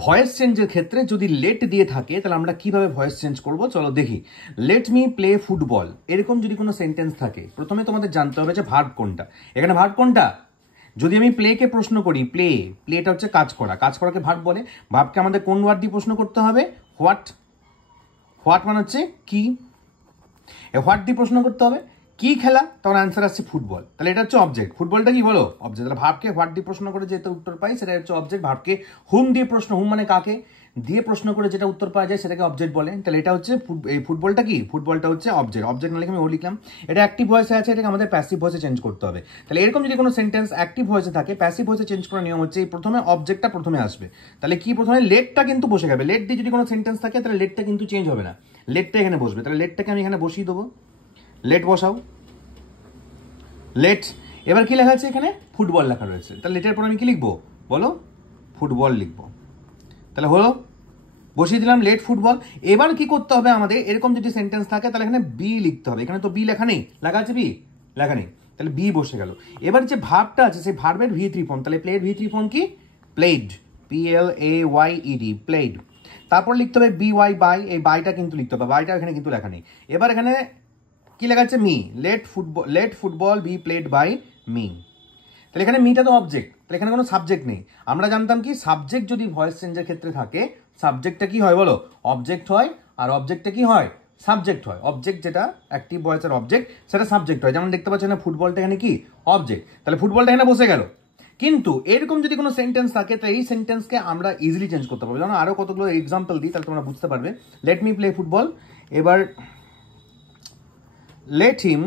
Voice চেঞ্জের ক্ষেত্রে যদি লেট দিয়ে থাকে তাহলে আমরা কিভাবে ভয়েস চেঞ্জ করব চলো দেখি। লেট মি প্লে ফুটবল, এরকম যদি কোনো সেন্টেন্স থাকে প্রথমে তোমাদের জানতে হবে যে ভার্ব কোনটা। এখানে ভার্ব কোনটা? যদি আমি প্লেকে প্রশ্ন করি, প্লেটা হচ্ছে কাজ করা, কাজ করাকে ভার্ব বলে। ভার্বকে আমাদের কোন ওয়ার্ড দিয়ে প্রশ্ন করতে হবে? হোয়াট মানে হচ্ছে কি, হোয়াট দিয়ে প্রশ্ন করতে হবে। কি খেলা? তখন অ্যান্সার আসছে ফুটবল, তাহলে এটা হচ্ছে অবজেক্ট। ফুটবলটা কি বলো? অবজেক্ট। তাহলে ভার্বকে হোয়াট দিয়ে প্রশ্ন করে যেটা উত্তর পাই সেটা হচ্ছে অবজেক্ট। ভার্বকে হুম দিয়ে প্রশ্ন, হুম মানে কাকে, দিয়ে প্রশ্ন করে যেটা উত্তর পাওয়া যায় সেটাকে অবজেক্ট বলে। তাহলে এটা হচ্ছে এই ফুটবলটা কি? ফুটবলটা হচ্ছে অবজেক্ট। অবজেক্ট না লিখে আমি ও লিখলাম। এটা অ্যাক্টিভ ভয়েসে আছে, এটাকে আমাদের প্যাসিভ ভয়েসে চেঞ্জ করতে হবে। তাহলে এরকম যদি কোনো সেন্টেন্স অ্যাক্টিভ ভয়েসে থাকে, প্যাসিভ ভয়েসে চেঞ্জ করার নিয়ম হচ্ছে এই প্রথমে অবজেক্টটা প্রথমে আসবে। তাহলে কি প্রথমে লেটটা কিন্তু বসে যাবে। লেট দিয়ে যদি কোনো সেন্টেন্স থাকে তাহলে লেটটা কিন্তু চেঞ্জ হবে না, লেটটা এখানে বসবে। তাহলে লেটটাকে আমি এখানে বসিয়ে দেবো, লেট বসাও, লেট। এবার কি লেখা আছে এখানে? ফুটবল লেখা রয়েছে। তাহলে লেটের পর আমি কি লিখবো বলো? ফুটবল লিখবো। তাহলে হলো, বসিয়ে দিলাম লেট ফুটবল। এবার কি করতে হবে আমাদের? এরকম যদি সেন্টেন্স থাকে তাহলে এখানে বি লিখতে হবে। এখানে তো বি লেখা নেই, লেখা আছে বি, লেখা নেই, তাহলে বি বসে গেল। এবার যে ভার্বটা আছে সেই ভার্বের V3 ফর্ম, তাহলে প্লেড V3 ফর্ম কি? Played, PLAYED, played. তারপর লিখতে হবে BY, বাই, এই বাইটা কিন্তু লিখতে হবে, বাইটা এখানে কিন্তু লেখা নেই। এবার এখানে কি লেখা আছে? Me, let football be played by me. তাহলে এখানে মিটা তো অবজেক্ট, তাহলে এখানে কোনো সাবজেক্ট নেই। আমরা জানতাম কি সাবজেক্ট যদি ভয়েস চেঞ্জের ক্ষেত্রে থাকে সাবজেক্টটা কি হয় বলো? অবজেক্ট হয়, আর অবজেক্টটা কি হয়? সাবজেক্ট হয়। অবজেক্ট যেটা অ্যাক্টিভ ভয়েসের অবজেক্ট সেটা সাবজেক্ট হয়। যেমন দেখতে পাচ্ছেন না ফুটবলটা এখানে কি? অবজেক্ট। তাহলে ফুটবলটা এখানে বসে গেল। কিন্তু এরকম যদি কোনো সেন্টেন্স থাকে তো এই সেন্টেন্সকে আমরা ইজিলি চেঞ্জ করতে পারবো। যেমন আরো কতগুলো এক্সাম্পল দিই তাহলে তোমরা বুঝতে পারবে। লেট মি প্লে ফুটবল, এবার let him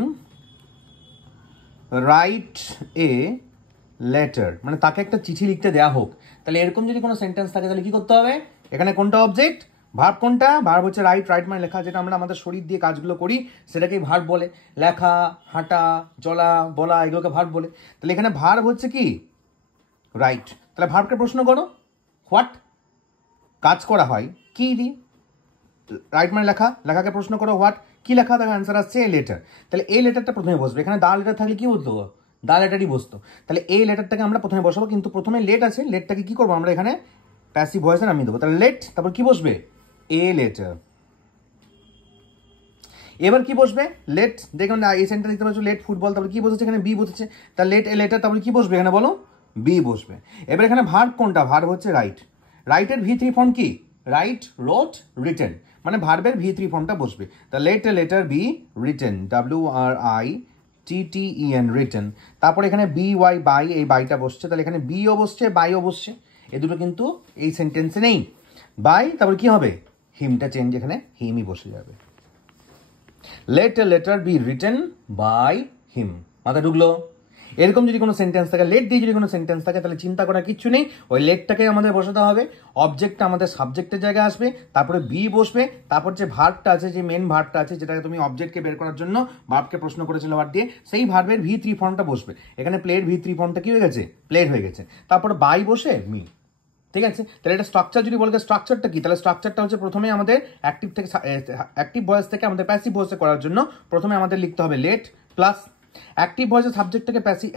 write a letter, মানে তাকে একটা চিঠি লিখতে দেয়া হোক। তাহলে এরকম যদি কোনো সেন্টেন্স থাকে তাহলে কি করতে হবে? এখানে কোনটা অবজেক্ট? ভার্ব কোনটা? ভার্ব হচ্ছে রাইট। রাইট মানে লেখা, যেটা আমরা আমাদের শরীর দিয়ে কাজগুলো করি সেটাকেই ভার্ব বলে। লেখা, হাঁটা, চলা, বলা, এগুলোকে ভার্ব বলে। তাহলে এখানে ভার্ব হচ্ছে কি? রাইট। তাহলে ভার্বকে প্রশ্ন করো, হোয়াট? কাজ করা হয় কি দিয়ে? রাইট মানে লেখা, লেখাকে প্রশ্ন করো হোয়াট? কি লেখা? তার অ্যান্সার আসছে এ লেটার। তাহলে এই লেটারটা প্রথমে বসবে। এখানে দা লেটার থাকলে কি বলতো? দা লেটারই বসতো। তাহলে এই লেটারটাকে আমরা প্রথমে বসাবো, কিন্তু প্রথমে লেট আছে, লেটটাকে কি করবো আমরা? এখানে প্যাসিভ ভয়েসে নামিয়ে দেবো। তাহলে লেট, তারপর কি বসবে? A letter. এবার কি বসবে? লেট, দেখুন এই সেন্টার দেখতে পাচ্ছ লেট ফুটবল, তারপরে কি বসেছে? এখানে বি বসেছে। তাহলে লেট এ লেটার, তারপরে কি বসবে এখানে বলো? বি বসবে। এবার এখানে ভার্ব কোনটা? ভার্ব হচ্ছে রাইট। রাইটের V3 ফর্ম কি? রাইট, রোট, রিটেন, মানে ভার্বের V3 ফর্মটা বসবে। তা let a letter be written, WRITTEN, written. তারপর এখানে BY, বাই, এই বাইটা বসছে। তাহলে এখানে বিও বসছে, বাইও বসছে। এ দুটো কিন্তু এই সেন্টেন্সে নেই। বাই, তারপর কি হবে? হিমটা চেঞ্জ, এখানে হিমই বসে যাবে। Let a letter be written by him. মাথা ঢুকলো? এরকম যদি কোনো সেন্টেন্স থাকে, লেট দিয়ে যদি কোনো সেন্টেন্স থাকে তাহলে চিন্তা করার কিচ্ছু নেই, ওই লেটটাকে আমাদের বসাতে হবে। অবজেক্টটা আমাদের সাবজেক্টের জায়গায় আসবে, তারপরে বি বসবে, তারপর যে ভার্বটা আছে, যে মেন ভার্বটা আছে, যেটাকে তুমি অবজেক্টকে বের করার জন্য ভার্বকে প্রশ্ন করেছিল ভার্ব দিয়ে, সেই ভার্বের V3 ফর্মটা বসবে। এখানে প্লেড V3 ফর্মটা কি হয়ে গেছে? প্লেড হয়ে গেছে। তারপর বাই বসে মি। ঠিক আছে? তাহলে এটা স্ট্রাকচার যদি বলতে, স্ট্রাকচারটা কি? তাহলে স্ট্রাকচারটা হচ্ছে প্রথমে আমাদের অ্যাক্টিভ ভয়েস থেকে আমাদের প্যাসিভ ভয়েসে করার জন্য প্রথমে আমাদের লিখতে হবে লেট প্লাস অ্যাক্টিভ ভয়েসে সাবজেক্টটাকে প্যাসিভ,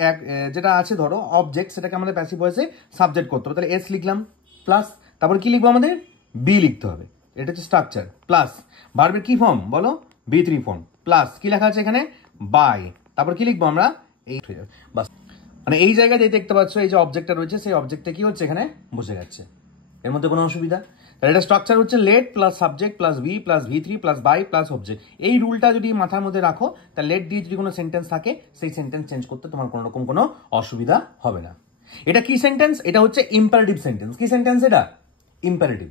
যেটা আছে ধরো অবজেক্ট, সেটাকে আমাদের প্যাসিভ ভয়েসে সাবজেক্ট করতে হবে। তাহলে এস লিখলাম প্লাস, তারপর কি লিখবো? আমাদের বি লিখতে হবে। এটা হচ্ছে স্ট্রাকচার। প্লাস ভার্বের কি ফর্ম বলো? V3 form. প্লাস কি লেখা আছে এখানে? বাই, তারপর কি লিখবো আমরা? এই বাস। মানে এই জায়গায় দেখতে পাচ্ছ এই যে অবজেক্টটা রয়েছে সেই অবজেক্টটা কি হচ্ছে? এখানে বসে যাচ্ছে। এর মধ্যে কোনো অসুবিধা? তাহলে এটা স্ট্রাকচার হচ্ছে let plus subject plus be plus V3 plus by plus object. এই রুলটা যদি মাথার মধ্যে রাখো তাহলে লেট দিয়ে যদি কোনো সেন্টেন্স থাকে সেই সেন্টেন্স চেঞ্জ করতে তোমার কোনো রকম কোনো অসুবিধা হবে না। এটা কি সেন্টেন্স? এটা হচ্ছে ইম্পারেটিভ সেন্টেন্স। কি সেন্টেন্স এটা? ইম্পারেটিভ।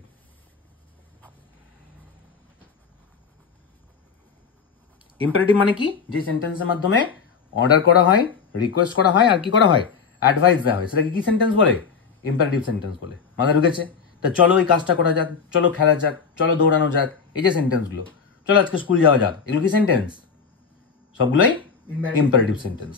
ইম্পারেটিভ মানে কি? যে সেন্টেন্সের মাধ্যমে অর্ডার করা হয়, রিকোয়েস্ট করা হয়, আর কি করা হয়? অ্যাডভাইস দেওয়া হয়। সেটাকে কি সেন্টেন্স বলে? ইম্পারেটিভ সেন্টেন্স বলে। মাথা ঢুকেছে? তা চলো এই কাজটা করা যাক, চলো খেলা যাক, চলো দৌড়ানো যাক, এই যে সেন্টেন্সগুলো, চলো আজকে স্কুল যাওয়া যাক, এগুলো কি সেন্টেন্স? সবগুলোই ইম্পারেটিভ সেন্টেন্স।